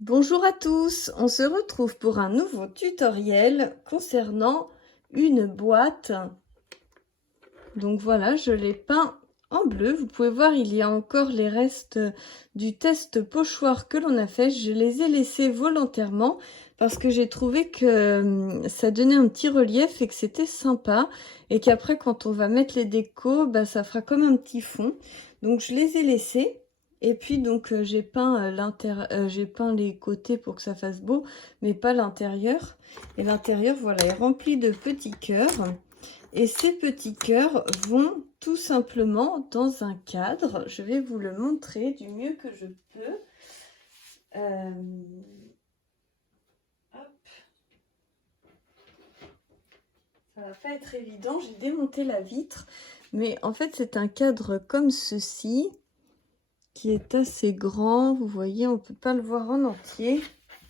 Bonjour à tous, on se retrouve pour un nouveau tutoriel concernant une boîte. Donc voilà, je l'ai peint en bleu. Vous pouvez voir, il y a encore les restes du test pochoir que l'on a fait. Je les ai laissés volontairement parce que j'ai trouvé que ça donnait un petit relief et que c'était sympa. Et qu'après, quand on va mettre les décos, bah, ça fera comme un petit fond. Donc je les ai laissés. Et puis donc j'ai peint les côtés pour que ça fasse beau, mais pas l'intérieur. Et l'intérieur, voilà, est rempli de petits cœurs. Et ces petits cœurs vont tout simplement dans un cadre. Je vais vous le montrer du mieux que je peux. Hop. Ça va pas être évident. J'ai démonté la vitre. Mais en fait, c'est un cadre comme ceci, qui est assez grand. Vous voyez, on ne peut pas le voir en entier.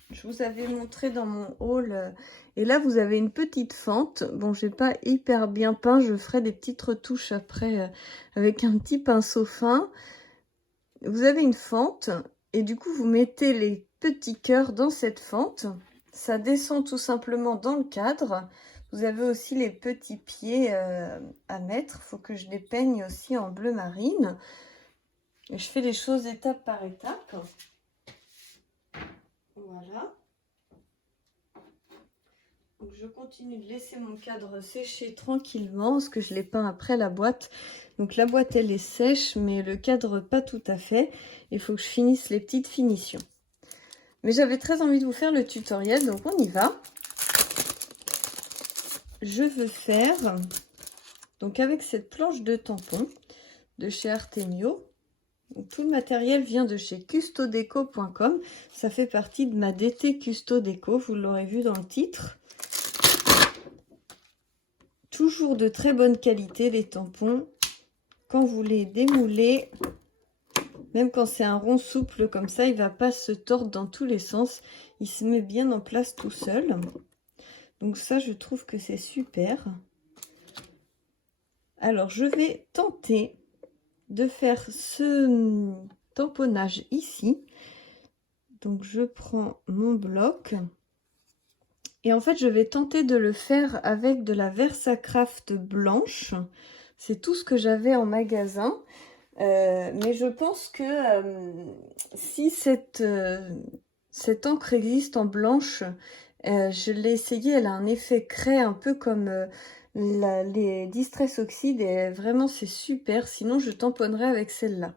Je vous avais montré dans mon haul. Et là, vous avez une petite fente. Bon, j'ai pas hyper bien peint. Je ferai des petites retouches après avec un petit pinceau fin. Vous avez une fente. Et du coup, vous mettez les petits cœurs dans cette fente. Ça descend tout simplement dans le cadre. Vous avez aussi les petits pieds à mettre. Il faut que je les peigne aussi en bleu marine. Et je fais les choses étape par étape. Voilà. Donc je continue de laisser mon cadre sécher tranquillement parce que je l'ai peint après la boîte. Donc la boîte elle est sèche mais le cadre pas tout à fait. Il faut que je finisse les petites finitions. Mais j'avais très envie de vous faire le tutoriel donc on y va. Je veux faire donc avec cette planche de tampon de chez Artemio. Donc, tout le matériel vient de chez custodeco.com. Ça fait partie de ma DT Custodeco, vous l'aurez vu dans le titre. Toujours de très bonne qualité les tampons. Quand vous les démoulez, même quand c'est un rond souple comme ça, il ne va pas se tordre dans tous les sens. Il se met bien en place tout seul. Donc ça, je trouve que c'est super. Alors, je vais tenter de faire ce tamponnage ici. Donc, je prends mon bloc. Et en fait, je vais tenter de le faire avec de la Versacraft blanche. C'est tout ce que j'avais en magasin. Mais je pense que si cette encre existe en blanche, je l'ai essayée, elle a un effet craie un peu comme les Distress Oxide et vraiment c'est super. Sinon, je tamponnerai avec celle-là.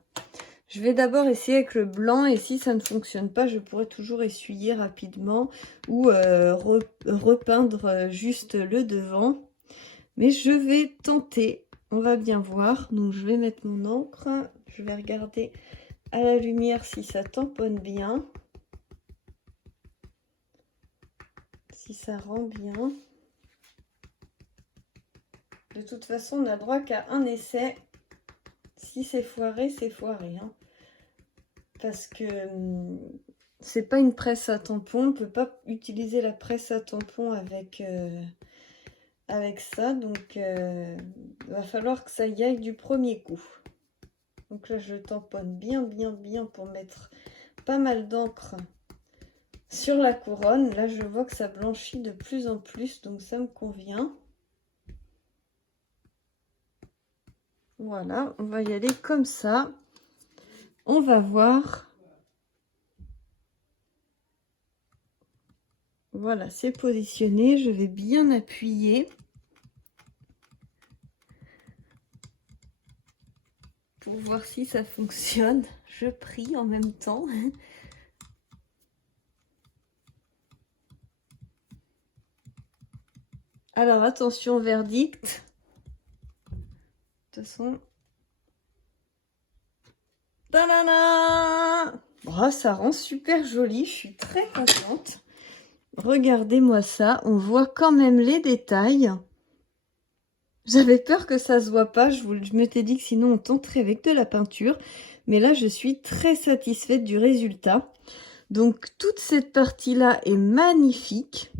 Je vais d'abord essayer avec le blanc et si ça ne fonctionne pas, je pourrais toujours essuyer rapidement ou repeindre juste le devant. Mais je vais tenter, on va bien voir. Donc je vais mettre mon encre, je vais regarder à la lumière si ça tamponne bien. Si ça rend bien. De toute façon, on n'a droit qu'à un essai. Si c'est foiré, c'est foiré. Hein. Parce que c'est pas une presse à tampon, on ne peut pas utiliser la presse à tampon avec ça, donc il va falloir que ça y aille du premier coup. Donc là je tamponne bien pour mettre pas mal d'encre sur la couronne. Là je vois que ça blanchit de plus en plus, donc ça me convient. Voilà, on va y aller comme ça. On va voir. Voilà, c'est positionné. Je vais bien appuyer pour voir si ça fonctionne. Je prie en même temps. Alors, attention, verdict. De toute façon... Tadana! Oh, ça rend super joli. Je suis très contente. Regardez-moi ça. On voit quand même les détails. J'avais peur que ça se voit pas. Je m'étais dit que sinon on tenterait avec de la peinture. Mais là, je suis très satisfaite du résultat. Donc, toute cette partie-là est magnifique.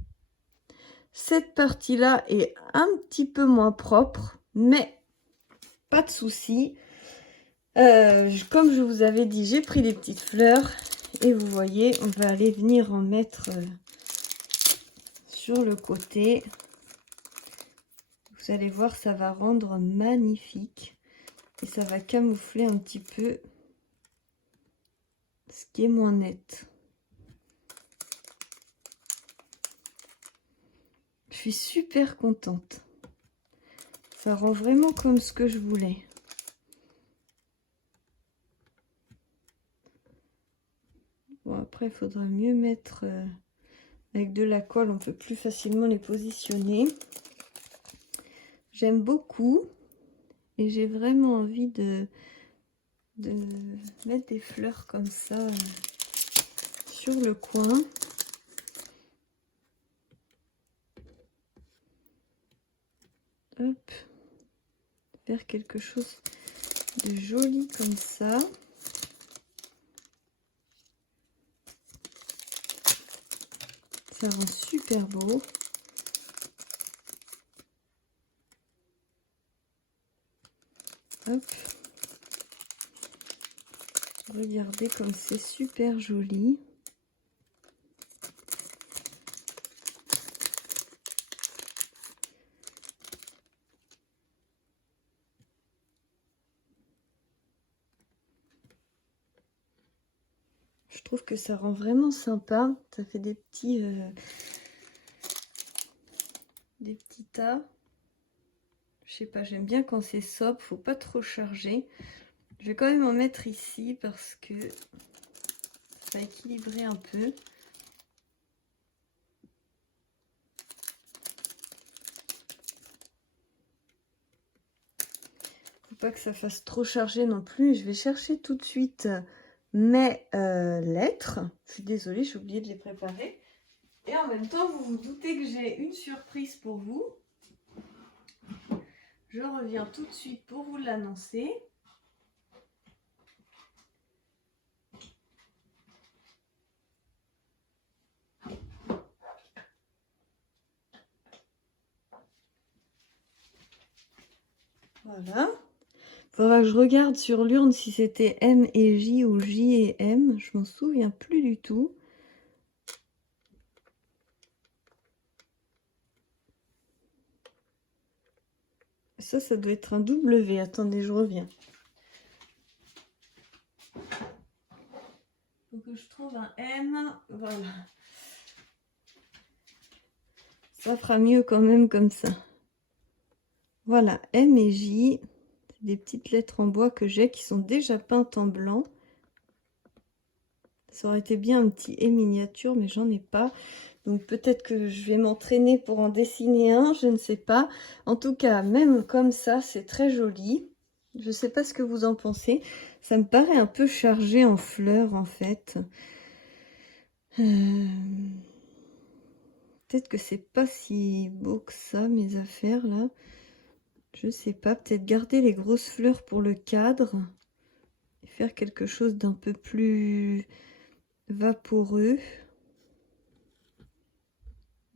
Cette partie-là est un petit peu moins propre, mais pas de souci. Comme je vous avais dit, j'ai pris des petites fleurs Et vous voyez, on va aller venir en mettre sur le côté. Vous allez voir, ça va rendre magnifique. Et ça va camoufler un petit peu ce qui est moins net. Je suis super contente. Ça rend vraiment comme ce que je voulais. Bon, après, il faudra mieux mettre avec de la colle, on peut plus facilement les positionner. J'aime beaucoup et j'ai vraiment envie de mettre des fleurs comme ça sur le coin. Hop, faire quelque chose de joli comme ça. Ça rend super beau. Hop. Regardez comme c'est super joli. Je trouve que ça rend vraiment sympa. Ça fait des petits tas. Je sais pas, j'aime bien quand c'est sobre. Faut pas trop charger. Je vais quand même en mettre ici parce que ça va équilibrer un peu. Faut pas que ça fasse trop chargé non plus. Je vais chercher tout de suite mes lettres. Je suis désolée, j'ai oublié de les préparer. Et en même temps, vous vous doutez que j'ai une surprise pour vous. Je reviens tout de suite pour vous l'annoncer. Voilà. Il faudra que je regarde sur l'urne si c'était M et J ou J et M. Je m'en souviens plus du tout. Ça doit être un W. Attendez, je reviens. Faut que je trouve un M. Voilà. Ça fera mieux quand même comme ça. Voilà, M et J. C'est des petites lettres en bois que j'ai qui sont déjà peintes en blanc. Ça aurait été bien un petit E miniature, mais j'en ai pas. Donc peut-être que je vais m'entraîner pour en dessiner un, je ne sais pas. En tout cas, même comme ça, c'est très joli. Je ne sais pas ce que vous en pensez. Ça me paraît un peu chargé en fleurs, en fait. Peut-être que c'est pas si beau que ça, mes affaires, là. Je sais pas. Peut-être garder les grosses fleurs pour le cadre. Et faire quelque chose d'un peu plus vaporeux.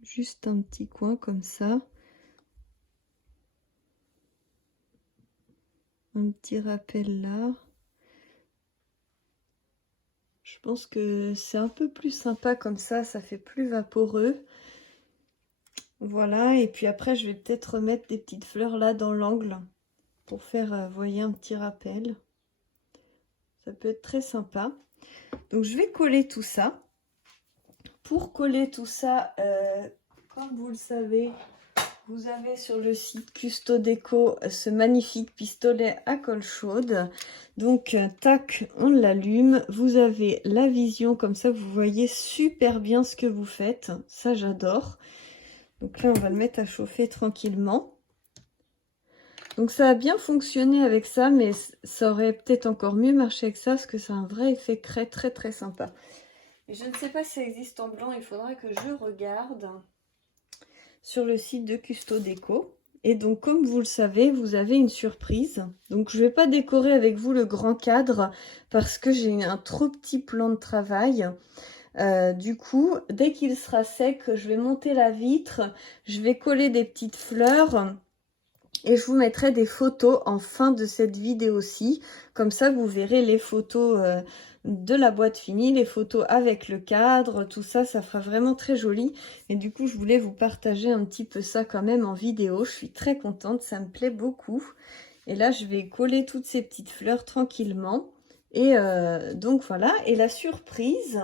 Juste un petit coin comme ça. Un petit rappel là. Je pense que c'est un peu plus sympa comme ça fait plus vaporeux. Voilà, et puis après je vais peut-être remettre des petites fleurs là dans l'angle pour faire, vous voyez, un petit rappel. Ça peut être très sympa. Donc je vais coller tout ça. Pour coller tout ça, comme vous le savez, vous avez sur le site Custo Déco ce magnifique pistolet à colle chaude. Donc, tac, on l'allume. Vous avez la vision, comme ça, vous voyez super bien ce que vous faites. Ça, j'adore. Donc là, on va le mettre à chauffer tranquillement. Donc, ça a bien fonctionné avec ça, mais ça aurait peut-être encore mieux marché avec ça, parce que c'est un vrai effet craie très, très sympa. Et je ne sais pas si ça existe en blanc, il faudra que je regarde sur le site de Custo Déco. Et donc, comme vous le savez, vous avez une surprise. Donc, je ne vais pas décorer avec vous le grand cadre parce que j'ai un trop petit plan de travail. Du coup, dès qu'il sera sec, je vais monter la vitre. Je vais coller des petites fleurs. Et je vous mettrai des photos en fin de cette vidéo-ci. Comme ça, vous verrez les photos de la boîte finie, les photos avec le cadre, tout ça, ça fera vraiment très joli. Et du coup, je voulais vous partager un petit peu ça quand même en vidéo. Je suis très contente, ça me plaît beaucoup. Et là, je vais coller toutes ces petites fleurs tranquillement. Et donc voilà, et la surprise,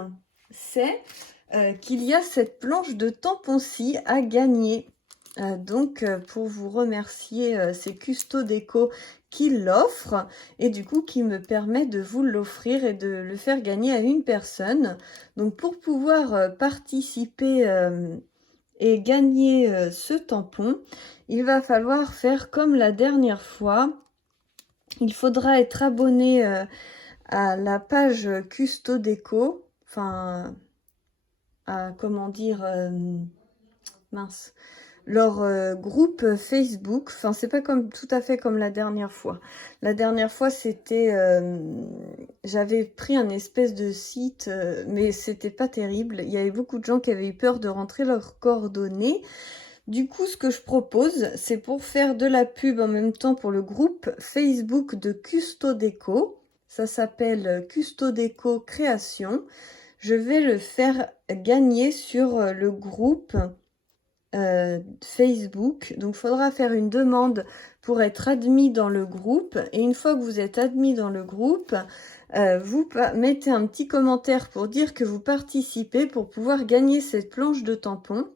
c'est qu'il y a cette planche de tampon-ci à gagner. Donc pour vous remercier, c'est Custo Déco qui l'offre et du coup qui me permet de vous l'offrir et de le faire gagner à une personne. Donc pour pouvoir participer et gagner ce tampon, il va falloir faire comme la dernière fois. Il faudra être abonné à la page Custo Déco, enfin, à comment dire, mince, leur groupe Facebook. Enfin, c'est pas comme tout à fait comme la dernière fois. La dernière fois, c'était, j'avais pris un espèce de site, mais c'était pas terrible. Il y avait beaucoup de gens qui avaient eu peur de rentrer leurs coordonnées. Du coup, ce que je propose, c'est pour faire de la pub en même temps pour le groupe Facebook de Custo Déco. Ça s'appelle Custo Déco Création. Je vais le faire gagner sur le groupe Facebook. Donc, il faudra faire une demande pour être admis dans le groupe. Et une fois que vous êtes admis dans le groupe, vous mettez un petit commentaire pour dire que vous participez pour pouvoir gagner cette planche de tampon.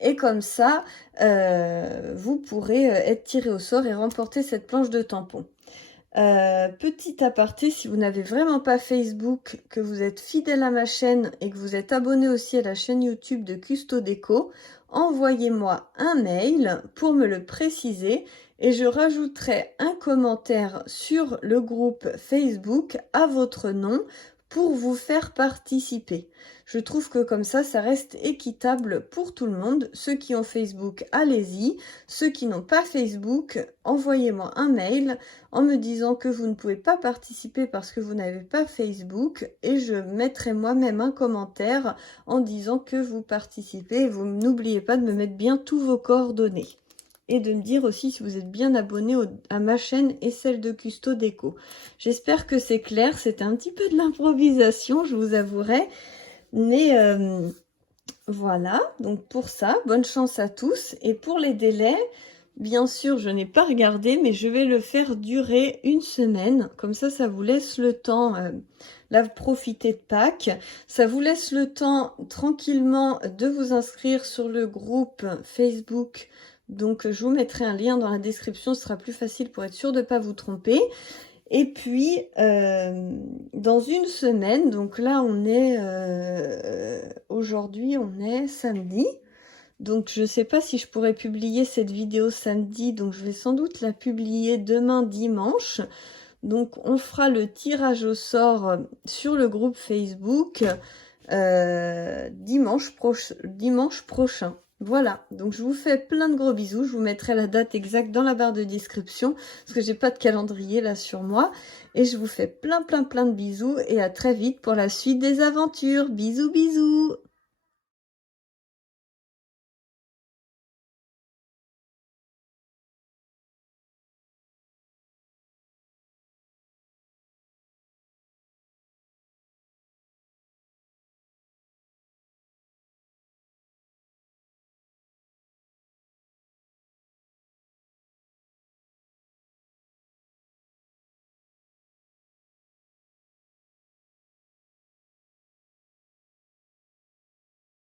Et comme ça, vous pourrez être tiré au sort et remporter cette planche de tampon. Petit aparté, si vous n'avez vraiment pas Facebook, que vous êtes fidèle à ma chaîne et que vous êtes abonné aussi à la chaîne YouTube de Custo Déco, envoyez-moi un mail pour me le préciser et je rajouterai un commentaire sur le groupe Facebook à votre nom pour vous faire participer. Je trouve que comme ça reste équitable pour tout le monde. Ceux qui ont Facebook, allez-y. Ceux qui n'ont pas Facebook, envoyez-moi un mail en me disant que vous ne pouvez pas participer parce que vous n'avez pas Facebook et je mettrai moi-même un commentaire en disant que vous participez. Et vous n'oubliez pas de me mettre bien tous vos coordonnées. Et de me dire aussi si vous êtes bien abonné à ma chaîne et celle de Custo Déco. J'espère que c'est clair, c'était un petit peu de l'improvisation, je vous avouerai. Mais voilà, donc pour ça, bonne chance à tous. Et pour les délais, bien sûr, je n'ai pas regardé, mais je vais le faire durer une semaine. Comme ça vous laisse le temps, là, profiter de Pâques. Ça vous laisse le temps tranquillement de vous inscrire sur le groupe Facebook. Donc, je vous mettrai un lien dans la description, ce sera plus facile pour être sûr de ne pas vous tromper. Et puis, dans une semaine, donc là, on est, aujourd'hui, on est samedi. Donc, je ne sais pas si je pourrais publier cette vidéo samedi, donc je vais sans doute la publier demain dimanche. Donc, on fera le tirage au sort sur le groupe Facebook dimanche prochain. Voilà, donc je vous fais plein de gros bisous. Je vous mettrai la date exacte dans la barre de description parce que j'ai pas de calendrier là sur moi. Et je vous fais plein de bisous et à très vite pour la suite des aventures. Bisous bisous.